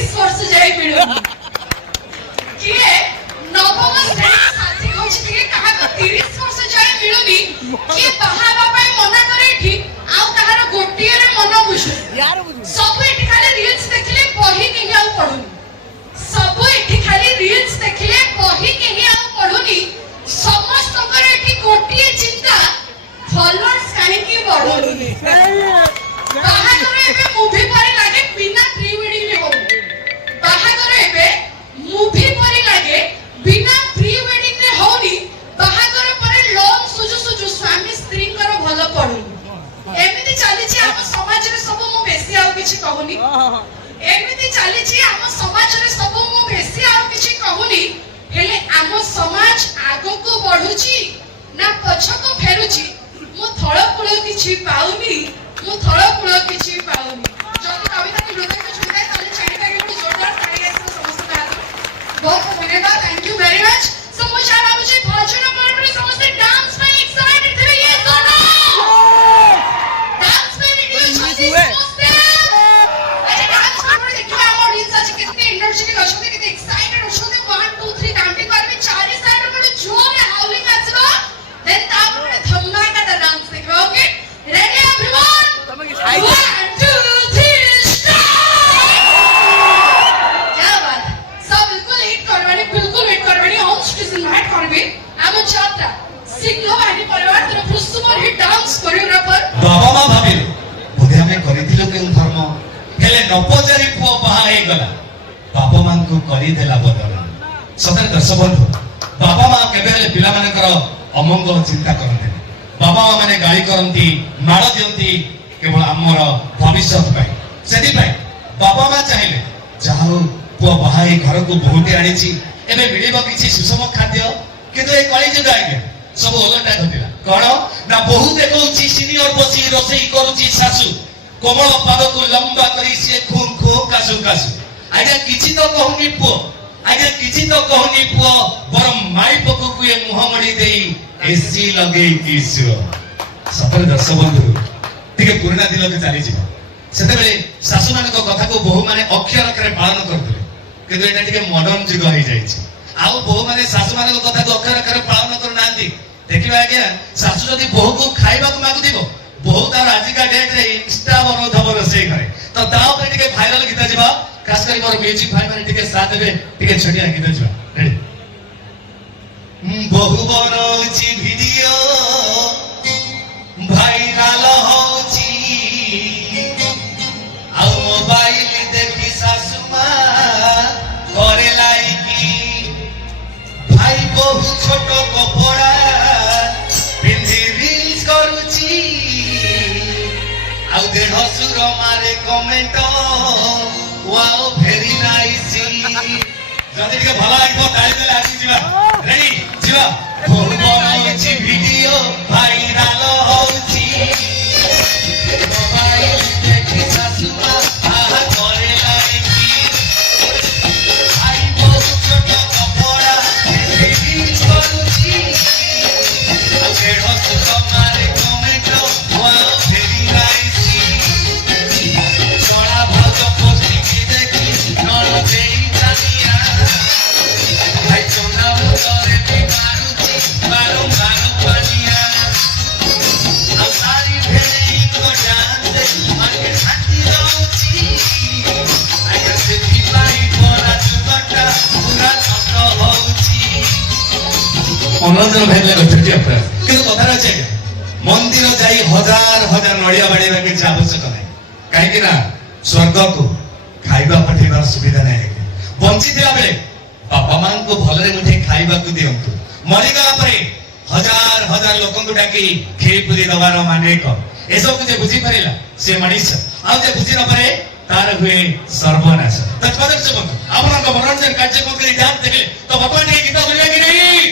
30 वर्ष जाए मिलुनी किए नवम श्रेणी साथी होछि कि कहा को 30 वर्ष जाए मिलुनी कि बाहाबा पय मना करे एठी आउ कहार गोटिए रे मन बुझु यार बुझु सब एठी खाली रील्स देखले बही केहि आउ पढुनी सब एठी खाली रील्स देखले बही केहि आउ पढुनी समस्त कर एठी गोटिए चिंता फॉलोअर्स काहे की बढ़ुनी बाहागर एबे मूवी परी लागे बिना प्री वेडिंग रे हो बाहागर एबे मूवी परी लागे बिना प्री वेडिंग रे होनी बाहागर परे लोन सुजु सुजु स्वामी स्त्री कर भलो पडुनी एमिति चाली छी हम समाज रे सब मु बेसी आउ किछि कहूनी एमिति चाली छी हम समाज रे सब मु बेसी आउ किछि कहूनी हेले हम समाज आगो को बढ़ुची ना पछ को फेरुची मु थळ पुळ किछि पाउनी मु थळ पुळ किछि पाउनी जति कविता की हृदय को छुई ताले चाइना के जोरदार ताली आसे समस्त का बहुत धन्यवाद thank you very much so मु चाहा मुझे भजन मंडली समस्त डांस में एक्साइटेड थे ये दोनों डांस में वीडियो छथि समस्त अरे डांस में देखिबा हमर रील्स अछि कितने एनर्जेटिक अछते कितने एक्साइटेड अछते 1 2 3 काउंटिंग करबे चारि साइड में जोर हाउलिंग आछबा देन तापर धमाका दा डांस देखबा ओके रेडी एवरीवन 1 2 3 स्टार्ट क्या बात सब बिल्कुल हिट करवानी ऑन स्टेज इनवाइट करबे हम छात्रा सिंह वाहिनी परिवार तरफ सुपर हिट डांस कोरियोग्राफर बाबा मा भाबिल बोधे हमें करिथिलो के धर्म हेले नपजारी पुओ बाहा हे गला बाबा मान को करि देला बदल सतर दर्शक बंधु बाबा मा केबे हेले पिला मानकर अमंगल चिंता करते बाबा मा माने गाली करंती माड़ दियंती केवल हमर भविष्य पाई सेति पाई बाबा मा चाहिले जाओ पुओ बाहाई घर को बहुते आनी छी एबे मिलिबो किछि सुषम खाद्य किंतु ए कली जुग आगे सब ओलटा घटिला कोन ना बहु देखौची सीनियर बसी रोसई करूची सासु कोमल पाद को लंबा करी से खून खो कासु कासु आगे किछि तो कहूनी पुओ आगे किछि तो कहूनी पुओ बरम माई पकु कुए मुह मडी देई एसी लगे किसु सफल दर्शक बंधु टिके पुराना दिल के चली जिवो सेते बेले सासु मान को कथा को बहु माने अक्षर अक्षर पालन करथले किंतु एटा टिके मॉडर्न जुग होई जाई छै आउ बहु माने सासु मान को कथा को अक्षर अक्षर पालन कर नांदी देखिबा आज्ञा सासु जदी बहु को खाइबा को मागु दिबो बहु तार आज का डेट रे इंस्टा बनो धब रसई करे तो ता ऊपर टिके वायरल गीत जिबा खास करी मोर म्यूजिक भाई माने टिके साथ देबे टिके छोटिया गीत जिबा रेडी बहु बनौची वीडियो भाइराल होची आ मोबाइल देखि सासुमा करे लाइकी भाई बहु छोट कपड़ा पिंधी रील्स करूची आ देह सुर मारे कमेंट वाओ वेरी नाइस जदी के भला लागबो ताली ताली आसी जिबा रेडी जिबा बहु बनौची वीडियो भाइराल होची मोबाइल देखि सासुमा आहा करे लाइकी भाई बहु छोट कपड़ा रील्स करूची आ देह सुर मारे कमेंट वाओ वेरी नाइस सोना भज पोस्टिंग देखि नन देई जानिया भाई सोना भजरे भी मारुची बारो बारो पानिया आ सारी भेई को डांस मार्के हाथी रहउची आगे से भी पाई बोरा जुबटा पूरा नष्ट होउची मनोरंजन भेटले गठटी अपरा किंतु कथा अछि मंदिर जाई हजार हजार नडिया बाडीरा के आवश्यक नाही काहे कि ना स्वर्ग को खाइबा पठेबार सुविधा नाही बंची दिला बेले बापा मान को भलरे मुठे खाइबा को दियंतु मरि गला परे हजार हजार लोकन को डाकी खेल पुली दवार माने को एसो को जे बुझी परिला से मनीष आ जे बुझी न परे तार हुए सर्वनाश तत्पदक से बंधु आपन को मनोरंजन कार्यक्रम के ध्यान देले तो भगवान के गीत सुनिया कि नहीं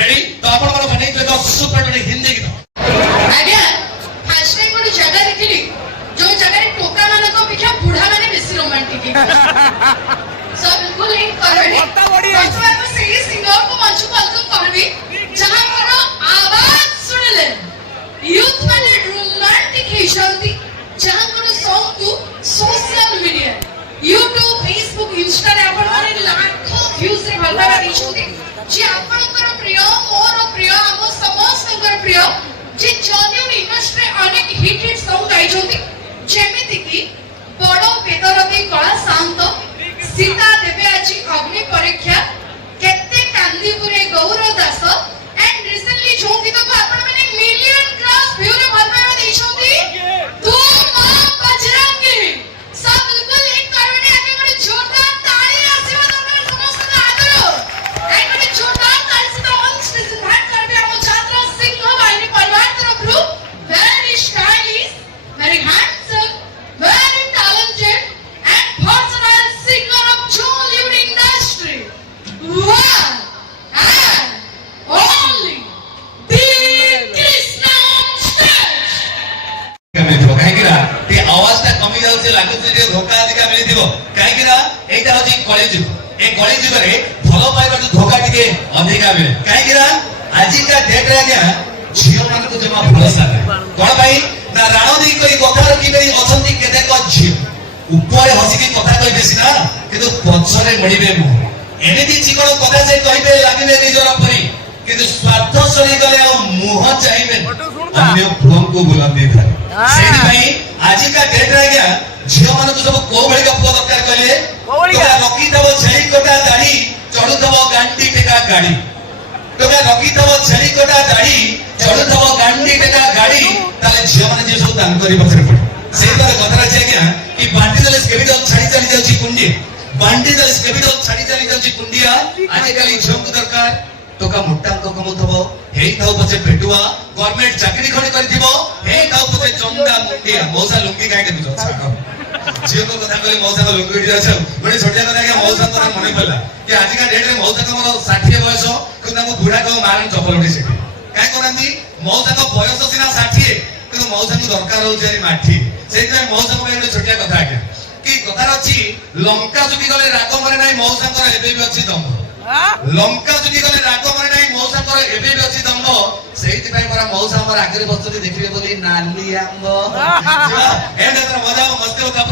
रेडी तो आपन मन बने के तो सुपर हिंदी गीत आज्ञा फास्ट टाइम को जगह देखली जो जगह टोका मान को पिछा बूढ़ा माने बेसी रोमांटिक सब बिल्कुल हिट करबे तो हम सही सिंगर को मंच को वेलकम करबी जहां पर आवाज सुनले यूथ माने रोमांटिक हिशंती जहां पर सॉन्ग को सोशल मीडिया YouTube जे जदियो इंडस्ट्री अनेक हिट सॉन्ग गाइछन्ती जेमिति कि बड़ बेदरदी कला शांत सीता देवे आज अग्नि परीक्षा केते कांदीपुरे गौर दास एंड रिसेंटली जो गीत को आपण माने मिलियन क्रॉस व्यू रे भरपाई देछन्ती तू मां बजरंगी सब बिल्कुल एक करने आगे बड़े जोरदार ताली आशीर्वाद दरकार समस्त का आदर एंड बड़े जोरदार ताली से तो ऑन स्टेज इनवाइट करबे हम छात्र सिंह बाहिनी परिवार तरफरु very stylish very handsome very talented and versatile singer of Jollywood industry one and only the Krishna on stage मिलिथिबो काहेकिरा ते आवाजटा कमी जाउचे लागुचे जे धोका अधिका मिलिथिबो काहेकिरा एटा होची कलिजुग ए कलिजुग रे भलो पाइबाटु धोका टिके अधिका मिले काहेकिरा आजि का डेट रे आज्ञा झियो मान को जमा भरोसा नै कोन भाई ना राणो दी कोई कथा रखी बेरी अछंती केते को झियो ऊपर हसी की कथा कहि देसी ना किंतु पछरे मडिबे मु एमिति चिकण कथा से कहिबे लागिबे निजर परी किंतु स्वार्थ सरी गले आ मुह चाहिबे अन्य भ्रम को बुलंदी था सेहि भाई आज का डेट रे गया झियो मान को सब को भଳି का पुआ दरकार कहले तोरा रखी दबो छेली कोटा दाढ़ी चढ़ु दबो गांडी टेका गाड़ी तोरा रखी दबो छेली कोटा दाढ़ी चढ़ु दबो गांडी टेका गाड़ी ताले झियो मान जे सब दान करी पछरे पड़े सेहि तर कथा रे गया कि बांटी दले केबिटल छाड़ी चली जाउची कुंडी बांटी दले केबिटल छाड़ी चली जाउची कुंडिया आज काली झियो को दरकार टोका मोटा को कमथबो हेई थाउ पछे पेटुआ गवर्नमेंट चाकरी खणी करथिबो हेई थाउ पछे चंदा मुंडिया मौसा लुंगी काहे के बुझो झियो को कथा कहले मौसा को लुंगी दिया छ बड़ी छोटिया कथा के मौसा तो मने पड़ला कि आज का डेट रे मौसा को मोर 60 बयस किंतु हमको बुढ़ा को मारन चपल उठी सेठी काहे करंदी मौसा को बयस सिना 60 किंतु मौसा को दरकार हो जेरी माठी सेहि में मौसा को एक छोटिया कथा के कि कथा अछि लंका जुगी गले राग मरे नाही मौसा को एबे भी अछि दम लंका जुगी गले राग मरे नाही मौसा को एबे भी अछि दम सेहि पई परा मौसा हमर आगरे बसती देखिबे बोली नाली आंब एंड मजा मस्त होता